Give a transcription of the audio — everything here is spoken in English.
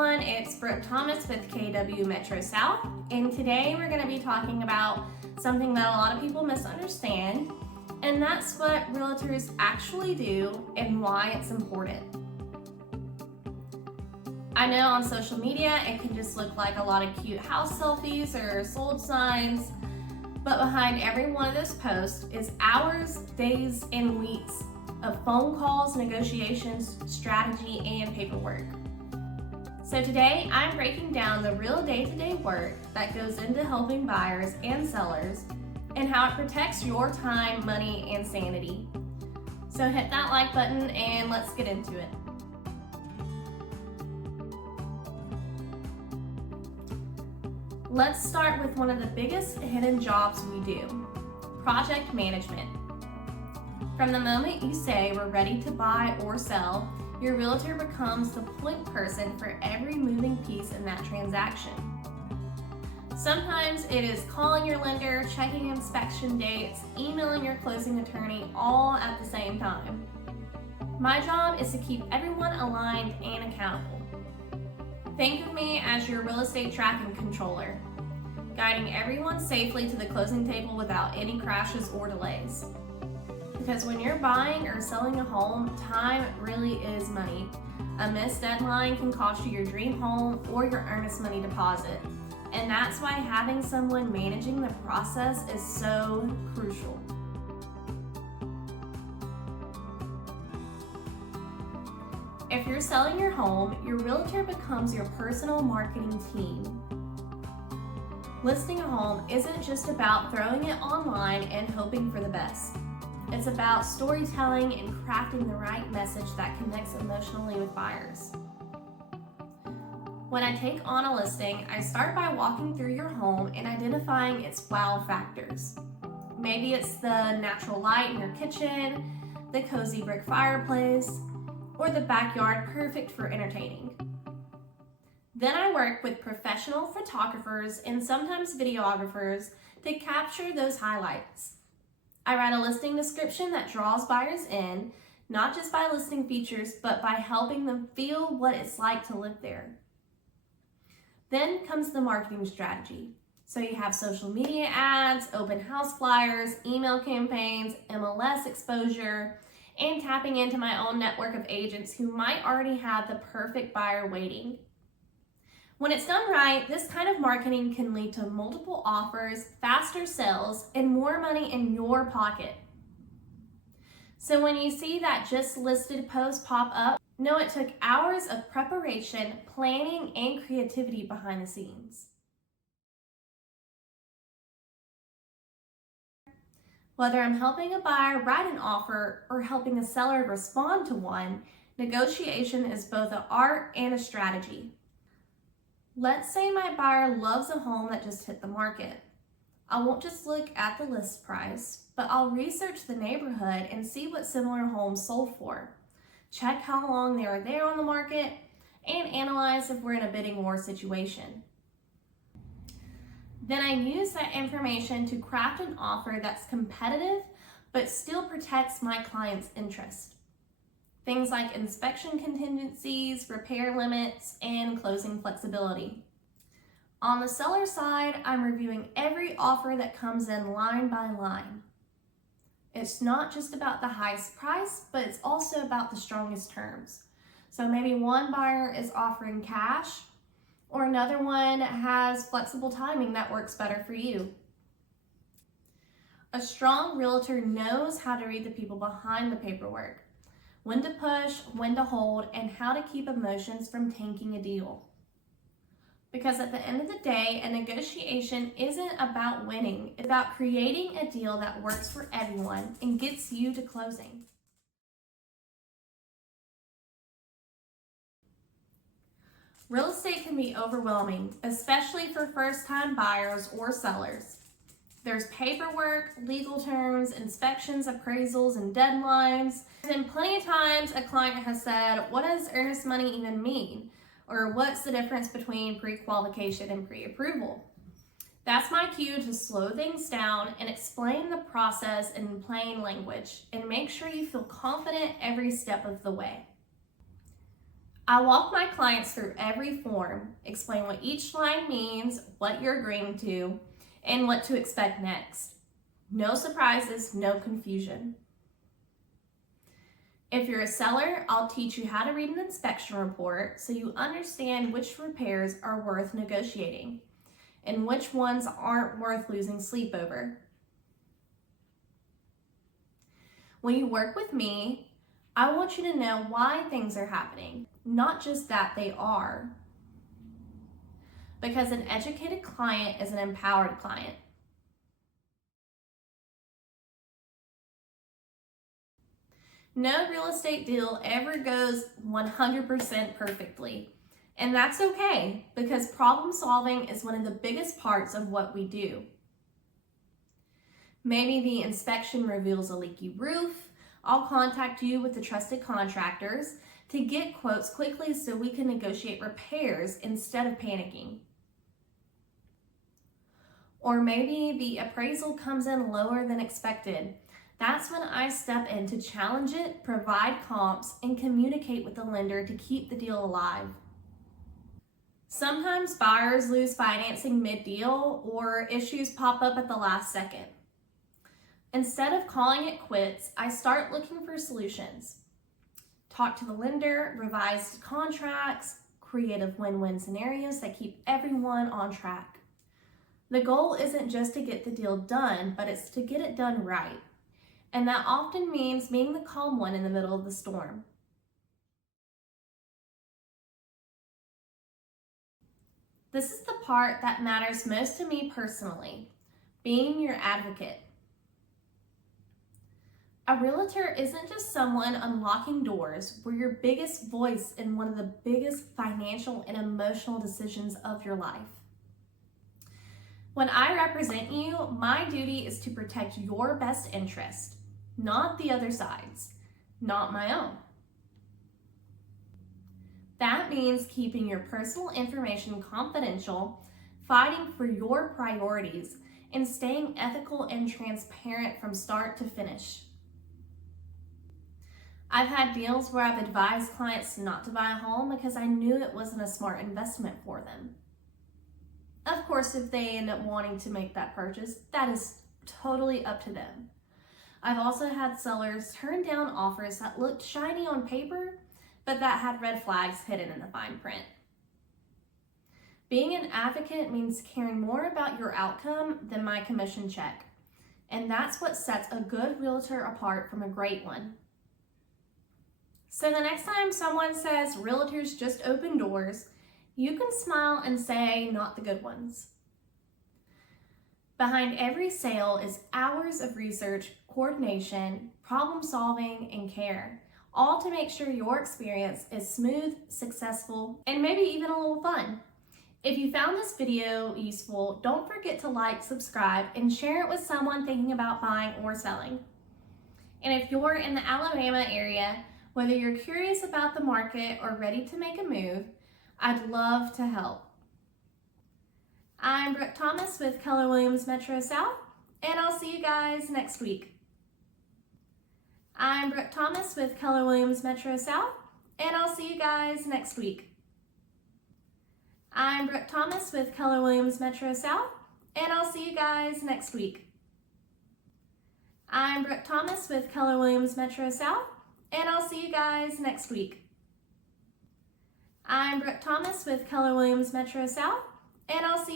everyone, it's Brooke Thomas with KW Metro South, and today we're going to be talking about something that a lot of people misunderstand, and that's what realtors actually do and why it's important. I know on social media it can just look like a lot of cute house selfies or sold signs, but behind every one of those posts is hours, days, and weeks of phone calls, negotiations, strategy, and paperwork. So today I'm breaking down the real day-to-day work that goes into helping buyers and sellers and how it protects your time, money, and sanity. So hit that like button and let's get into it. Let's start with one of the biggest hidden jobs we do, project management. From the moment you say we're ready to buy or sell, your realtor becomes the point person for every moving piece in that transaction. Sometimes it is calling your lender, checking inspection dates, emailing your closing attorney, all at the same time. My job is to keep everyone aligned and accountable. Think of me as your real estate tracking controller, guiding everyone safely to the closing table without any crashes or delays. Because when you're buying or selling a home, time really is money. A missed deadline can cost you your dream home or your earnest money deposit. And that's why having someone managing the process is so crucial. If you're selling your home, your realtor becomes your personal marketing team. Listing a home isn't just about throwing it online and hoping for the best. It's about storytelling and crafting the right message that connects emotionally with buyers. When I take on a listing, I start by walking through your home and identifying its wow factors. Maybe it's the natural light in your kitchen, the cozy brick fireplace, or the backyard perfect for entertaining. Then I work with professional photographers and sometimes videographers to capture those highlights. I write a listing description that draws buyers in, not just by listing features, but by helping them feel what it's like to live there. Then comes the marketing strategy. So you have social media ads, open house flyers, email campaigns, MLS exposure, and tapping into my own network of agents who might already have the perfect buyer waiting. When it's done right, this kind of marketing can lead to multiple offers, faster sales, and more money in your pocket. So when you see that just listed post pop up, know it took hours of preparation, planning, and creativity behind the scenes. Whether I'm helping a buyer write an offer or helping a seller respond to one, negotiation is both an art and a strategy. Let's say my buyer loves a home that just hit the market. I won't just look at the list price, but I'll research the neighborhood and see what similar homes sold for. Check how long they were there on the market and analyze if we're in a bidding war situation. Then I use that information to craft an offer that's competitive but still protects my client's interest. Things like inspection contingencies, repair limits, and closing flexibility. On the seller side, I'm reviewing every offer that comes in line by line. It's not just about the highest price, but it's also about the strongest terms. So maybe one buyer is offering cash, or another one has flexible timing that works better for you. A strong realtor knows how to read the people behind the paperwork, when to push, when to hold, and how to keep emotions from tanking a deal. Because at the end of the day, a negotiation isn't about winning. It's about creating a deal that works for everyone and gets you to closing. Real estate can be overwhelming, especially for first-time buyers or sellers. There's paperwork, legal terms, inspections, appraisals, and deadlines. And plenty of times a client has said, what does earnest money even mean? Or what's the difference between pre-qualification and pre-approval? That's my cue to slow things down and explain the process in plain language and make sure you feel confident every step of the way. I walk my clients through every form, explain what each line means, what you're agreeing to, and what to expect next. No surprises, no confusion. If you're a seller, I'll teach you how to read an inspection report so you understand which repairs are worth negotiating and which ones aren't worth losing sleep over. When you work with me, I want you to know why things are happening, not just that they are. Because an educated client is an empowered client. No real estate deal ever goes 100% perfectly. And that's okay, because problem solving is one of the biggest parts of what we do. Maybe the inspection reveals a leaky roof. I'll contact you with the trusted contractors to get quotes quickly so we can negotiate repairs instead of panicking. Or maybe the appraisal comes in lower than expected. That's when I step in to challenge it, provide comps, and communicate with the lender to keep the deal alive. Sometimes buyers lose financing mid-deal or issues pop up at the last second. Instead of calling it quits, I start looking for solutions. Talk to the lender, revise contracts, creative win-win scenarios that keep everyone on track. The goal isn't just to get the deal done, but it's to get it done right. And that often means being the calm one in the middle of the storm. This is the part that matters most to me personally, being your advocate. A realtor isn't just someone unlocking doors. We're your biggest voice in one of the biggest financial and emotional decisions of your life. When I represent you, my duty is to protect your best interest, not the other side's, not my own. That means keeping your personal information confidential, fighting for your priorities, and staying ethical and transparent from start to finish. I've had deals where I've advised clients not to buy a home because I knew it wasn't a smart investment for them. Of course, if they end up wanting to make that purchase, that is totally up to them. I've also had sellers turn down offers that looked shiny on paper, but that had red flags hidden in the fine print. Being an advocate means caring more about your outcome than my commission check. And that's what sets a good realtor apart from a great one. So the next time someone says realtors just open doors, you can smile and say, not the good ones. Behind every sale is hours of research, coordination, problem solving, and care, all to make sure your experience is smooth, successful, and maybe even a little fun. If you found this video useful, don't forget to like, subscribe, and share it with someone thinking about buying or selling. And if you're in the Alabama area, whether you're curious about the market or ready to make a move, I'd love to help. I'm Brooke Thomas with Keller Williams Metro South, and I'll see you guys next week. I'm Brooke Thomas with Keller Williams Metro South, and I'll see you guys next week. I'm Brooke Thomas with Keller Williams Metro South, and I'll see you guys next week. I'm Brooke Thomas with Keller Williams Metro South, and I'll see you guys next week. I'm Brooke Thomas with Keller Williams Metro South, and I'll see you